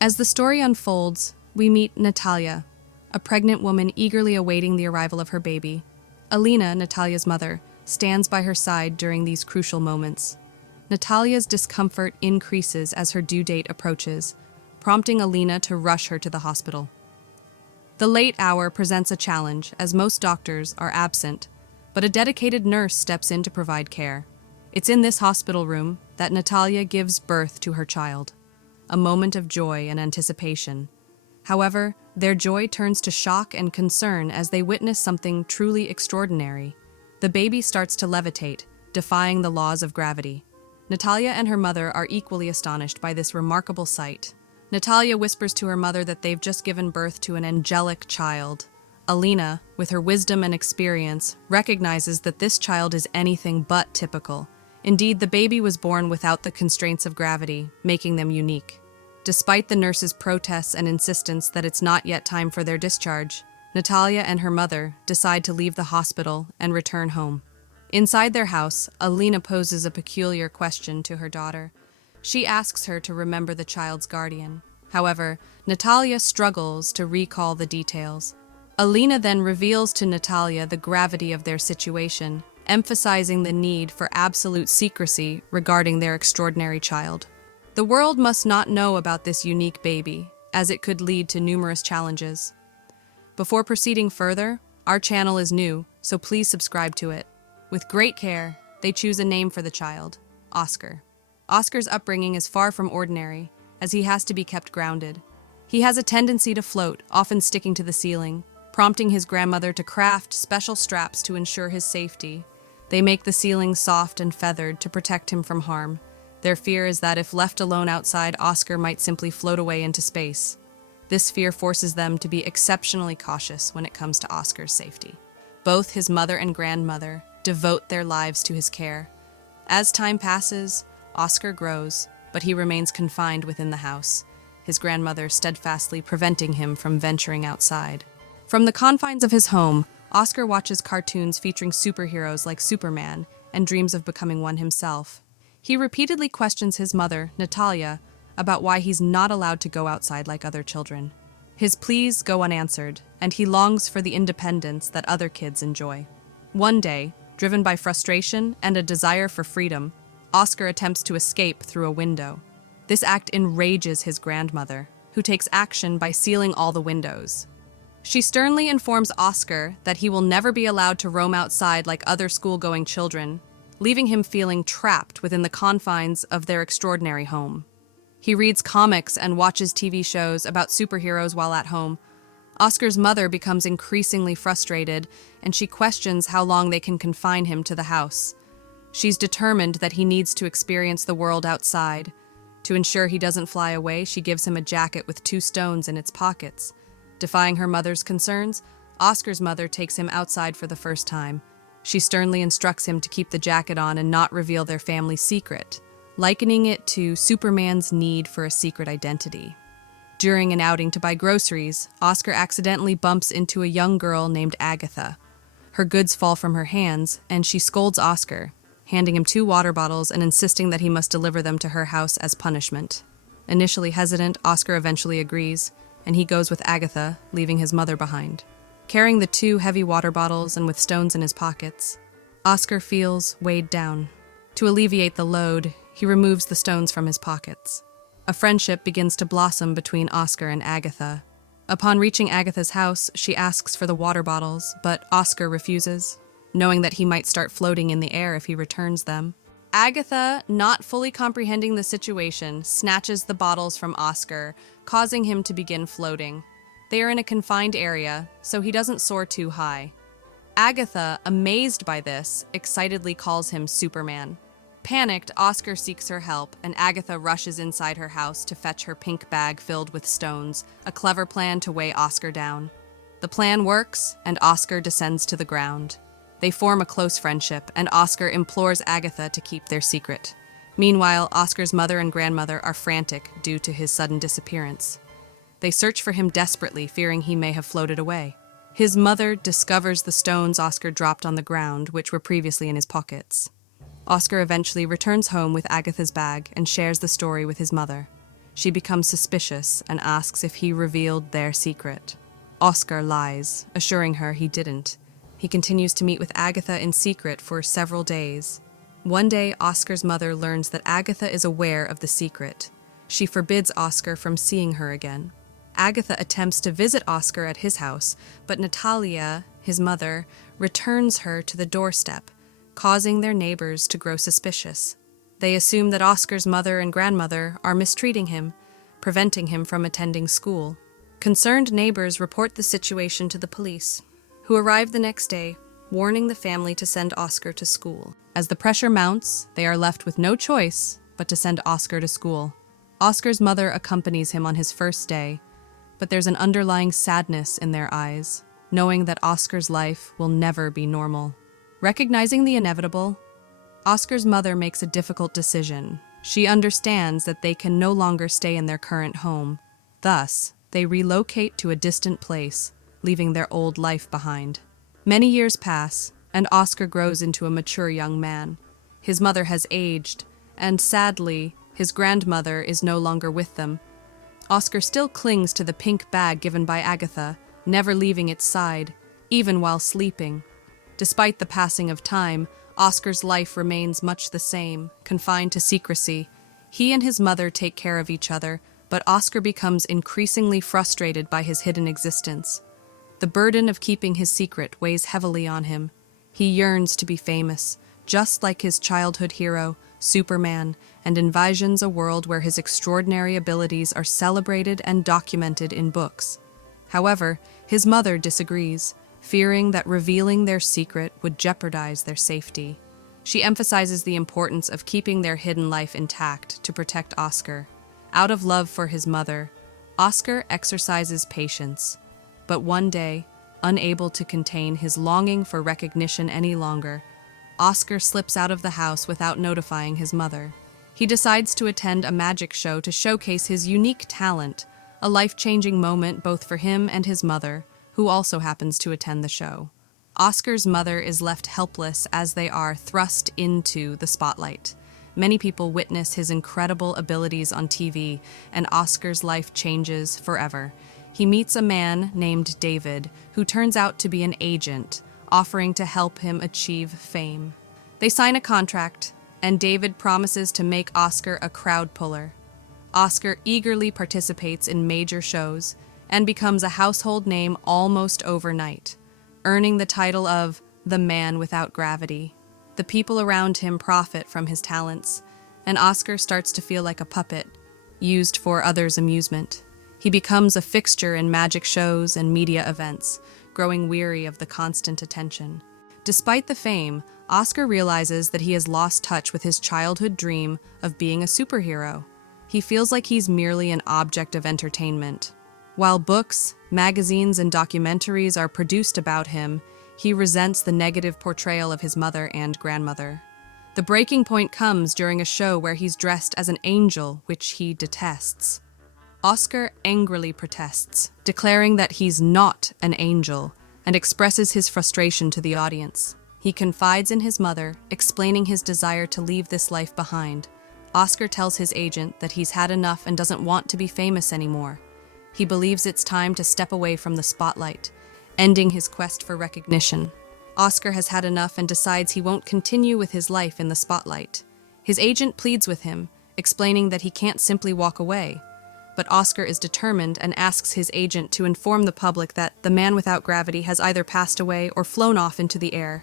As the story unfolds, we meet Natalia, a pregnant woman eagerly awaiting the arrival of her baby. Alina, Natalia's mother, stands by her side during these crucial moments. Natalia's discomfort increases as her due date approaches, prompting Alina to rush her to the hospital. The late hour presents a challenge, as most doctors are absent, but a dedicated nurse steps in to provide care. It's in this hospital room that Natalia gives birth to her child, a moment of joy and anticipation. However, their joy turns to shock and concern as they witness something truly extraordinary. The baby starts to levitate, defying the laws of gravity. Natalia and her mother are equally astonished by this remarkable sight. Natalia whispers to her mother that they've just given birth to an angelic child. Alina, with her wisdom and experience, recognizes that this child is anything but typical. Indeed, the baby was born without the constraints of gravity, making them unique. Despite the nurse's protests and insistence that it's not yet time for their discharge, Natalia and her mother decide to leave the hospital and return home. Inside their house, Alina poses a peculiar question to her daughter. She asks her to remember the child's guardian. However, Natalia struggles to recall the details. Alina then reveals to Natalia the gravity of their situation, emphasizing the need for absolute secrecy regarding their extraordinary child. The world must not know about this unique baby, as it could lead to numerous challenges. Before proceeding further, our channel is new, so please subscribe to it. With great care, they choose a name for the child, Oscar. Oscar's upbringing is far from ordinary, as he has to be kept grounded. He has a tendency to float, often sticking to the ceiling, prompting his grandmother to craft special straps to ensure his safety. They make the ceiling soft and feathered to protect him from harm. Their fear is that if left alone outside, Oscar might simply float away into space. This fear forces them to be exceptionally cautious when it comes to Oscar's safety. Both his mother and grandmother devote their lives to his care. As time passes, Oscar grows, but he remains confined within the house, his grandmother steadfastly preventing him from venturing outside. From the confines of his home, Oscar watches cartoons featuring superheroes like Superman and dreams of becoming one himself. He repeatedly questions his mother, Natalia, about why he's not allowed to go outside like other children. His pleas go unanswered, and he longs for the independence that other kids enjoy. One day, driven by frustration and a desire for freedom, Oscar attempts to escape through a window. This act enrages his grandmother, who takes action by sealing all the windows. She sternly informs Oscar that he will never be allowed to roam outside like other school-going children, leaving him feeling trapped within the confines of their extraordinary home. He reads comics and watches TV shows about superheroes while at home. Oscar's mother becomes increasingly frustrated, and she questions how long they can confine him to the house. She's determined that he needs to experience the world outside. To ensure he doesn't fly away, she gives him a jacket with 2 stones in its pockets. Defying her mother's concerns, Oscar's mother takes him outside for the first time. She sternly instructs him to keep the jacket on and not reveal their family secret, likening it to Superman's need for a secret identity. During an outing to buy groceries, Oscar accidentally bumps into a young girl named Agatha. Her goods fall from her hands, and she scolds Oscar, handing him 2 water bottles and insisting that he must deliver them to her house as punishment. Initially hesitant, Oscar eventually agrees, and he goes with Agatha, leaving his mother behind. Carrying the 2 heavy water bottles and with stones in his pockets, Oscar feels weighed down. To alleviate the load, he removes the stones from his pockets. A friendship begins to blossom between Oscar and Agatha. Upon reaching Agatha's house, she asks for the water bottles, but Oscar refuses, knowing that he might start floating in the air if he returns them. Agatha, not fully comprehending the situation, snatches the bottles from Oscar, causing him to begin floating. They are in a confined area, so he doesn't soar too high. Agatha, amazed by this, excitedly calls him Superman. Panicked, Oscar seeks her help, and Agatha rushes inside her house to fetch her pink bag filled with stones, a clever plan to weigh Oscar down. The plan works, and Oscar descends to the ground. They form a close friendship, and Oscar implores Agatha to keep their secret. Meanwhile, Oscar's mother and grandmother are frantic due to his sudden disappearance. They search for him desperately, fearing he may have floated away. His mother discovers the stones Oscar dropped on the ground, which were previously in his pockets. Oscar eventually returns home with Agatha's bag and shares the story with his mother. She becomes suspicious and asks if he revealed their secret. Oscar lies, assuring her he didn't. He continues to meet with Agatha in secret for several days. One day, Oscar's mother learns that Agatha is aware of the secret. She forbids Oscar from seeing her again. Agatha attempts to visit Oscar at his house, but Natalia, his mother, returns her to the doorstep, causing their neighbors to grow suspicious. They assume that Oscar's mother and grandmother are mistreating him, preventing him from attending school. Concerned neighbors report the situation to the police, who arrive the next day, warning the family to send Oscar to school. As the pressure mounts, they are left with no choice but to send Oscar to school. Oscar's mother accompanies him on his first day, but there's an underlying sadness in their eyes, knowing that Oscar's life will never be normal. Recognizing the inevitable, Oscar's mother makes a difficult decision. She understands that they can no longer stay in their current home. Thus, they relocate to a distant place, leaving their old life behind. Many years pass, and Oscar grows into a mature young man. His mother has aged, and sadly, his grandmother is no longer with them. Oscar still clings to the pink bag given by Agatha, never leaving its side, even while sleeping. Despite the passing of time, Oscar's life remains much the same, confined to secrecy. He and his mother take care of each other, but Oscar becomes increasingly frustrated by his hidden existence. The burden of keeping his secret weighs heavily on him. He yearns to be famous, just like his childhood hero, Superman, and envisions a world where his extraordinary abilities are celebrated and documented in books. However, his mother disagrees, fearing that revealing their secret would jeopardize their safety. She emphasizes the importance of keeping their hidden life intact to protect Oscar. Out of love for his mother, Oscar exercises patience. But one day, unable to contain his longing for recognition any longer, Oscar slips out of the house without notifying his mother. He decides to attend a magic show to showcase his unique talent, a life-changing moment both for him and his mother, who also happens to attend the show. Oscar's mother is left helpless as they are thrust into the spotlight. Many people witness his incredible abilities on TV, and Oscar's life changes forever. He meets a man named David, who turns out to be an agent, offering to help him achieve fame. They sign a contract, and David promises to make Oscar a crowd puller. Oscar eagerly participates in major shows and becomes a household name almost overnight, earning the title of the Man Without Gravity. The people around him profit from his talents, and Oscar starts to feel like a puppet, used for others' amusement. He becomes a fixture in magic shows and media events, growing weary of the constant attention. Despite the fame, Oscar realizes that he has lost touch with his childhood dream of being a superhero. He feels like he's merely an object of entertainment. While books, magazines, and documentaries are produced about him, he resents the negative portrayal of his mother and grandmother. The breaking point comes during a show where he's dressed as an angel, which he detests. Oscar angrily protests, declaring that he's not an angel, and expresses his frustration to the audience. He confides in his mother, explaining his desire to leave this life behind. Oscar tells his agent that he's had enough and doesn't want to be famous anymore. He believes it's time to step away from the spotlight, ending his quest for recognition. Oscar has had enough and decides he won't continue with his life in the spotlight. His agent pleads with him, explaining that he can't simply walk away. But Oscar is determined and asks his agent to inform the public that the Man Without Gravity has either passed away or flown off into the air.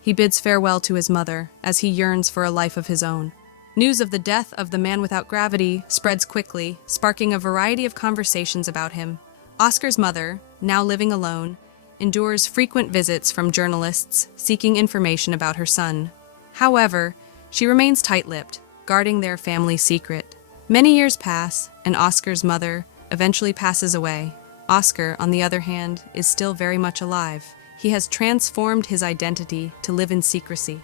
He bids farewell to his mother, as he yearns for a life of his own. News of the death of the Man Without Gravity spreads quickly, sparking a variety of conversations about him. Oscar's mother, now living alone, endures frequent visits from journalists seeking information about her son. However, she remains tight-lipped, guarding their family secret. Many years pass, and Oscar's mother eventually passes away. Oscar, on the other hand, is still very much alive. He has transformed his identity to live in secrecy,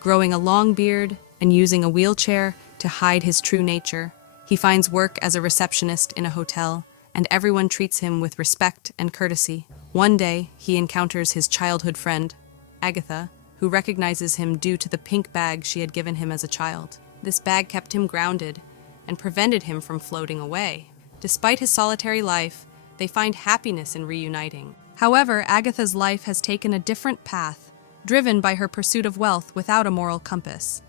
growing a long beard and using a wheelchair to hide his true nature. He finds work as a receptionist in a hotel, and everyone treats him with respect and courtesy. One day, he encounters his childhood friend, Agatha, who recognizes him due to the pink bag she had given him as a child. This bag kept him grounded, and prevented him from floating away. Despite his solitary life, they find happiness in reuniting. However, Agatha's life has taken a different path, driven by her pursuit of wealth without a moral compass.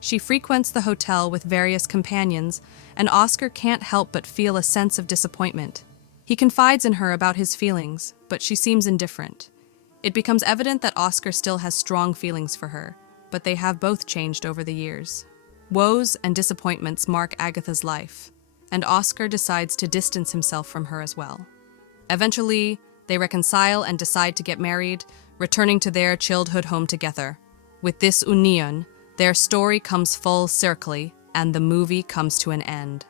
She frequents the hotel with various companions, and Oscar can't help but feel a sense of disappointment. He confides in her about his feelings, but she seems indifferent. It becomes evident that Oscar still has strong feelings for her, but they have both changed over the years. Woes and disappointments mark Agatha's life, and Oscar decides to distance himself from her as well. Eventually, they reconcile and decide to get married, returning to their childhood home together. With this union, their story comes full circle, and the movie comes to an end.